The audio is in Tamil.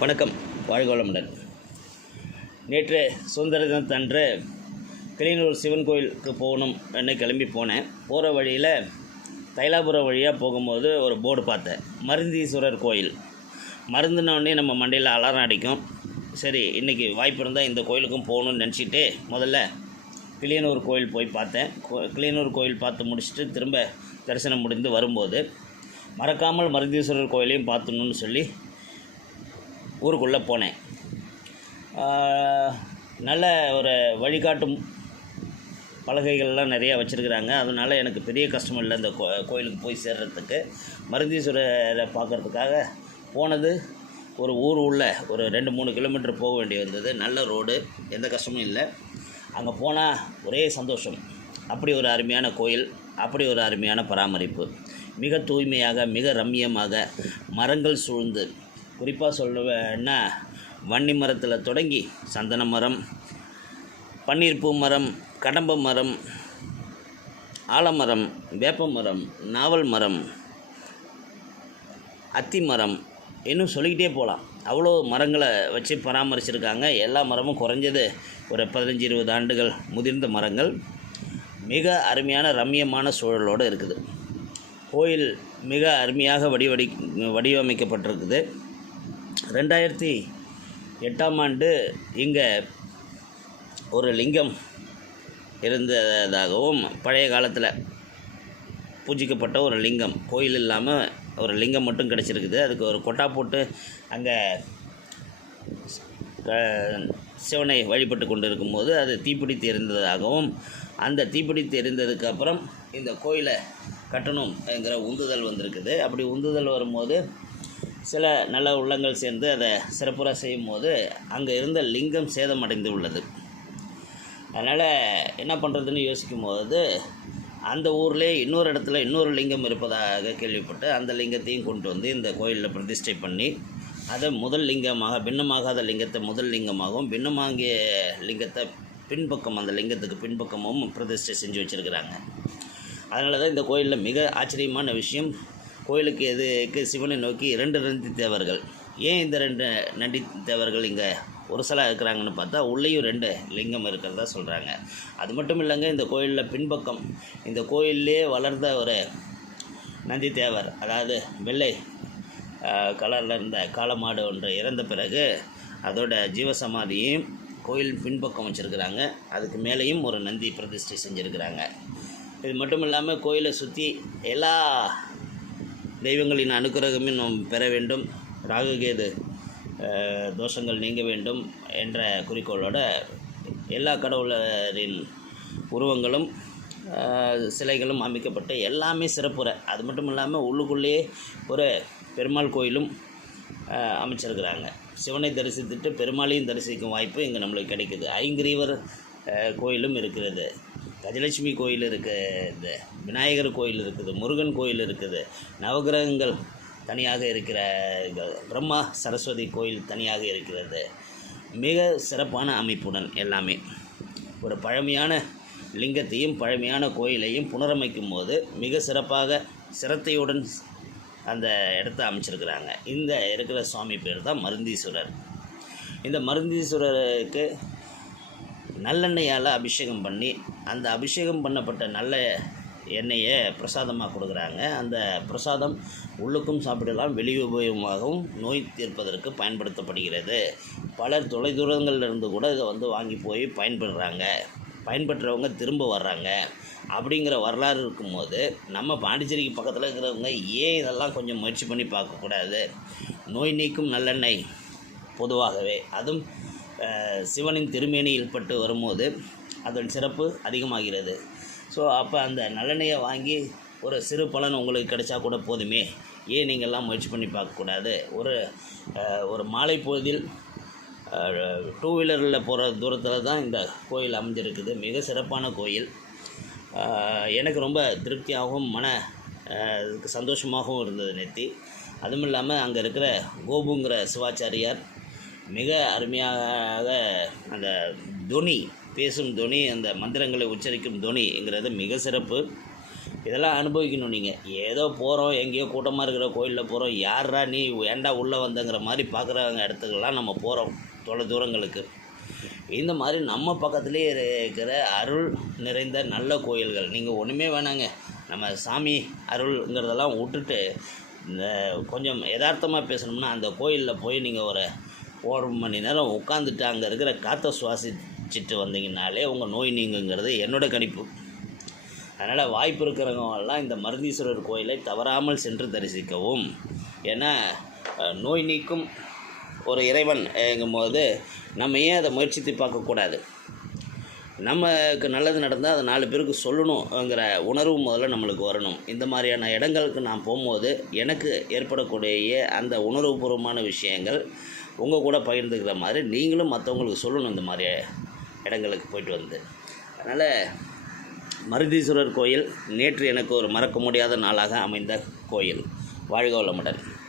வணக்கம். வாழ்கோளமுடன் நேற்று சுதந்திர தினத்தன்று கிளியனூர் சிவன் கோயிலுக்கு போகணும் என்று கிளம்பி போனேன். போகிற வழியில் தைலாபுரம் வழியாக போகும்போது ஒரு போர்டு பார்த்தேன். மருந்தீஸ்வரர் கோயில். மருந்துனோடனே நம்ம மண்டையில் அலாரம் அடிக்கும். சரி இன்றைக்கி வாய்ப்பு இருந்தால் இந்த கோயிலுக்கும் போகணும்னு நினச்சிட்டு முதல்ல கிளியனூர் கோயில் போய் பார்த்தேன். கிளியனூர் கோயில் பார்த்து முடிச்சுட்டு திரும்ப தரிசனம் முடிந்து வரும்போது மறக்காமல் மருந்தீஸ்வரர் கோயிலையும் பார்த்துணுன்னு சொல்லி ஊருக்குள்ளே போனேன். நல்ல ஒரு வழிகாட்டும் பலகைகள்லாம் நிறையா வச்சுருக்குறாங்க. அதனால் எனக்கு பெரிய கஷ்டம் இல்லை இந்த கோ கோயிலுக்கு போய் சேர்றதுக்கு. மருந்தீஸ்வரரை பார்க்குறதுக்காக போனது ஒரு ஊர் உள்ள ஒரு ரெண்டு மூணு கிலோமீட்டர் போக வேண்டி வந்தது. நல்ல ரோடு எந்த கஷ்டமும் இல்லை. அங்கே போனால் ஒரே சந்தோஷம். அப்படி ஒரு அருமையான கோயில் அப்படி ஒரு அருமையான பராமரிப்பு. மிக தூய்மையாக மிக ரம்மியமாக மரங்கள் சூழ்ந்து குறிப்பாக சொல்லுவேன்னா வன்னி மரத்தில் தொடங்கி சந்தன மரம் பன்னீர்பூ மரம் கடம்ப மரம் ஆலமரம் வேப்ப மரம் நாவல் மரம் அத்தி மரம் இன்னும் சொல்லிக்கிட்டே போகலாம் அவ்வளோ மரங்களை வச்சு பராமரிச்சிருக்காங்க. எல்லா மரமும் குறைஞ்சது ஒரு பதினஞ்சு இருபது ஆண்டுகள் முதிர்ந்த மரங்கள். மிக அருமையான ரம்மியமான சூழலோடு இருக்குது. கோயில் மிக அருமையாக வடிவடி வடிவமைக்கப்பட்டிருக்குது. ரெண்டாயிரத்தி எட்டாம் ஆண்டு இங்கே ஒரு லிங்கம் இருந்ததாகவும் பழைய காலத்தில் பூஜிக்கப்பட்ட ஒரு லிங்கம். கோயில் இல்லாமல் ஒரு லிங்கம் மட்டும் கிடச்சிருக்குது. அதுக்கு ஒரு கொட்டா போட்டு அங்கே க- சிவனை வழிபட்டு கொண்டு இருக்கும்போது அது தீப்பிடித்து எரிந்ததாகவும் அந்த தீப்பிடித்து எரிந்ததுக்கு அப்புறம் இந்த கோயிலை கட்டணும் என்கிற உந்துதல் வந்திருக்குது. அப்படி உந்துதல் வரும்போது சில நல்ல உள்ளங்கள் சேர்ந்து அதை சிறப்புற செய்யும்போது அங்கே இருந்த லிங்கம் சேதமடைந்து உள்ளது. அதனால் என்ன பண்ணுறதுன்னு யோசிக்கும்போது அந்த ஊர்லேயே இன்னொரு இடத்துல இன்னொரு லிங்கம் இருப்பதாக கேள்விப்பட்டு அந்த லிங்கத்தையும் கொண்டு வந்து இந்த கோயிலில் பிரதிஷ்டை பண்ணி அதை முதல் லிங்கமாக பின்னமாகாத லிங்கத்தை முதல் லிங்கமாகவும் பின்னமாகிய லிங்கத்தை பின்பக்கம் அந்த லிங்கத்துக்கு பின்பக்கமும் பிரதிஷ்டை செஞ்சு வச்சுருக்கிறாங்க. அதனால தான் இந்த கோயிலில் மிக ஆச்சரியமான விஷயம் கோயிலுக்கு எதுக்கு சிவனை நோக்கி இரண்டு நந்தி தேவர்கள் ஏன் இந்த ரெண்டு நந்தி தேவர்கள் இங்கே ஒரு சில இருக்கிறாங்கன்னு பார்த்தா உள்ளேயும் ரெண்டு லிங்கம் இருக்கிறதா சொல்கிறாங்க அது மட்டும் இல்லைங்க இந்த கோயிலில் பின்பக்கம் இந்த கோயிலே வளர்ந்த ஒரு நந்தி தேவர் அதாவது வெள்ளை கலரில் இருந்த காலமாடு ஒன்று இறந்த பிறகு அதோட ஜீவசமாதியையும் கோயில் பின்பக்கம் வச்சுருக்கிறாங்க. அதுக்கு மேலேயும் ஒரு நந்தி பிரதிஷ்டை செஞ்சுருக்கிறாங்க. இது மட்டும் இல்லாமல் கோயிலை சுற்றி எல்லா தெய்வங்களின் அனுக்கிரகமும் நாம் பெற வேண்டும். ராகுகேது தோஷங்கள் நீங்க வேண்டும் என்ற குறிக்கோளோட எல்லா கடவுளரின் உருவங்களும் சிலைகளும் அமைக்கப்பட்டு எல்லாமே சிறப்புற. அது மட்டும் இல்லாமல் உள்ளுக்குள்ளேயே ஒரு பெருமாள் கோயிலும் அமைச்சிருக்கிறாங்க. சிவனை தரிசித்துட்டு பெருமாளையும் தரிசிக்கும் வாய்ப்பு இங்கே நம்மளுக்கு கிடைக்குது. ஐங்கிரீவர் கோயிலும் இருக்கிறது. கஜலட்சுமி கோயில் இருக்குது விநாயகர் கோயில் இருக்குது முருகன் கோயில் இருக்குது நவகிரகங்கள் தனியாக இருக்கிற பிரம்மா சரஸ்வதி கோயில் தனியாக இருக்கிறது. மிக சிறப்பான அமைப்புடன் எல்லாமே. ஒரு பழமையான லிங்கத்தையும் பழமையான கோயிலையும் புனரமைக்கும் போது மிக சிறப்பாக சிரத்தையுடன் அந்த இடத்த அமைச்சிருக்கிறாங்க. இந்த இருக்கிற சுவாமி பேர் தான் மருந்தீஸ்வரர். இந்த மருந்தீஸ்வரருக்கு நல்லெண்ணெயால் அபிஷேகம் பண்ணி அந்த அபிஷேகம் பண்ணப்பட்ட நல்ல எண்ணெயை பிரசாதமாக கொடுக்குறாங்க. அந்த பிரசாதம் உள்ளுக்கும் சாப்பிடலாம் வெளி உபயோகமாகவும் நோய் தீர்ப்பதற்கு பயன்படுத்தப்படுகிறது. பலர் தொலைதூரங்கள்ல இருந்து கூட இதை வந்து வாங்கி போய் பயன்படுறாங்க. பயன்பெற்றவங்க திரும்ப வர்றாங்க. அப்படிங்கிற வரலாறு இருக்கும்போது நம்ம பாண்டிச்சேரிக்கு பக்கத்தில் இருக்கிறவங்க ஏன் இதெல்லாம் கொஞ்சம் முயற்சி பண்ணி பார்க்கக்கூடாது? நோய் நீக்கும் நல்லெண்ணெய் பொதுவாகவே. அதுவும் சிவனின் திருமேனியில் பட்டு வரும்போது அதன் சிறப்பு அதிகமாகிறது. ஸோ அப்போ அந்த நல்லெண்ணெயை வாங்கி ஒரு சிறு பலன் உங்களுக்கு கிடைச்சா கூட போதுமே. ஏன் நீங்கள்லாம் முயற்சி பண்ணி பார்க்கக்கூடாது? ஒரு ஒரு மாலை பொழுதில் டூ வீலரில் போகிற தூரத்தில் தான் இந்த கோயில் அமைஞ்சிருக்குது. மிக சிறப்பான கோயில். எனக்கு ரொம்ப திருப்தியாகவும் மன இதுக்கு சந்தோஷமாகவும் இருந்தது நேத்தி. அதுவும் இல்லாமல் அங்கே இருக்கிற கோபுங்கிற சிவாச்சாரியார் மிக அருமையாக அந்த துணி பேசும் துணி அந்த மந்திரங்களை உச்சரிக்கும் துணிங்கிறது மிக சிறப்பு. இதெல்லாம் அனுபவிக்கணும் நீங்கள் ஏதோ போகிறோம் எங்கேயோ கூட்டமாக இருக்கிற கோயிலில் போகிறோம் யாரா நீ ஏன்டா உள்ளே வந்தங்கிற மாதிரி பார்க்குறவங்க இடத்துக்கெல்லாம் நம்ம போகிறோம் தொலை தூரங்களுக்கு. இந்த மாதிரி நம்ம பக்கத்துலேயே இருக்கிற அருள் நிறைந்த நல்ல கோயில்கள் நீங்கள் ஒன்றுமே வேணாங்க. நம்ம சாமி அருள்ங்கிறதெல்லாம் விட்டுட்டு இந்த கொஞ்சம் யதார்த்தமாக பேசணும்னா அந்த கோயிலில் போய் நீங்கள் ஒரு ஒரு மணி நேரம் உட்காந்துட்டு அங்கே இருக்கிற காற்றை சுவாசிச்சுட்டு வந்தீங்கனாலே உங்கள் நோய் நீங்குங்கிறது என்னோடய கணிப்பு. அதனால் வாய்ப்பு இருக்கிறவங்கெல்லாம் இந்த மருந்தீஸ்வரர் கோயிலை தவறாமல் சென்று தரிசிக்கவும். ஏன்னா நோய் நீக்கும் ஒரு இறைவன் எங்கும்போது நம்ம ஏன் அதை முயற்சித்து பார்க்கக்கூடாது? நமக்கு நல்லது நடந்தால் அதை நாலு பேருக்கு சொல்லணுங்கிற உணர்வு முதல்ல நம்மளுக்கு வரணும். இந்த மாதிரியான இடங்களுக்கு நான் போகும்போது எனக்கு ஏற்படக்கூடிய அந்த உணர்வுபூர்வமான விஷயங்கள் உங்கள் கூட பகிர்ந்துக்கிற மாதிரி நீங்களும் மற்றவங்களுக்கு சொல்லணும் இந்த மாதிரி இடங்களுக்கு போயிட்டு வந்து. அதனால் மருதீஸ்வரர் கோயில் நேற்று எனக்கு ஒரு மறக்க முடியாத நாளாக அமைந்த கோயில். வாழ்க வளமுடன்.